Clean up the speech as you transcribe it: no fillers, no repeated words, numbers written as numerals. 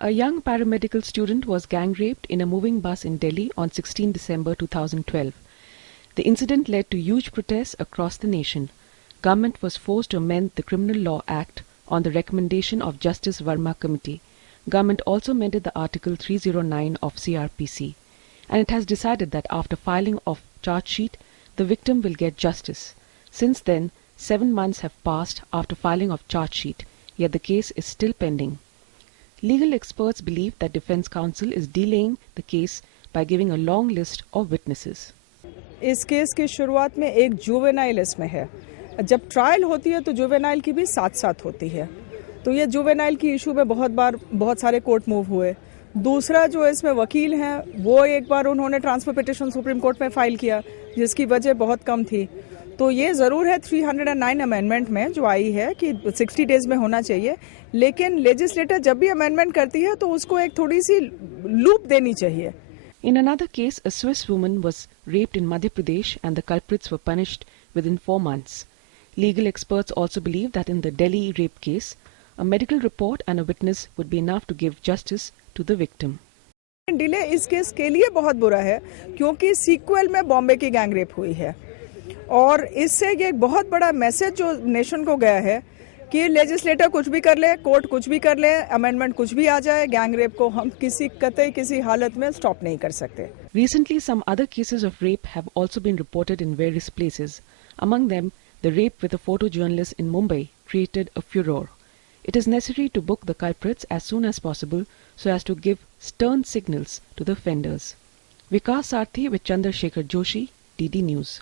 A young paramedical student was gang raped in a moving bus in Delhi on 16 December 2012. The incident led to huge protests across the nation. Government was forced to amend the Criminal Law Act on the recommendation of Justice Verma Committee. Government also amended the Article 309 of CRPC. And it has decided that after filing of charge sheet, the victim will get justice. Since then, 7 months have passed after filing of charge sheet, yet the case is still pending. Legal experts believe that Defence Counsel is delaying the case by giving a long list of witnesses. इस case की शुरुआत में एक juvenile इसमें है. जब trial होती है तो जुवेनाइल की भी साथ साथ होती है. तो ये जुवेनाइल की इशू में बहुत सारे कोर्ट मूव हुए. दूसरा जो इसमें वकील हैं वो एक बार उन्होंने ट्रांसफर पिटिशन सुप्रीम कोर्ट में फाइल किया जिसकी वजह बहुत कम थी. तो ये ज़रूर है 309 अमेंडमेंट में जो आई है कि 60 डेज में होना चाहिए, लेकिन लेजिस्लेटर जब भी अमेंडमेंट करती है तो उसको एक थोड़ी सी लूप देनी चाहिए. In another case, a Swiss woman was raped in Madhya Pradesh and the culprits were punished within 4 months. Legal experts also believe that in the Delhi rape case, a medical report and a witness would be enough to give justice to the victim. Delay इस case के लिए बहुत बुरा है क्योंकि sequel में बॉम्बे की gang rape हुई है और इससे ये एक बहुत बड़ा मैसेज जो नेशन को गया है कि लेजिस्लेटर कुछ भी कर ले, कोर्ट कुछ भी कर ले, अमेंडमेंट कुछ भी आ जाए, गैंग रेप को हम किसी हालत में स्टॉप नहीं कर सकते. Recently, some other cases of rape have also been reported in various places. Among them, the rape with a photojournalist in Mumbai created a furor. It is necessary to book the culprits as soon as possible so as to give stern signals to the offenders. Vikas Sarthi with Chandrasekhar Joshi, DD News.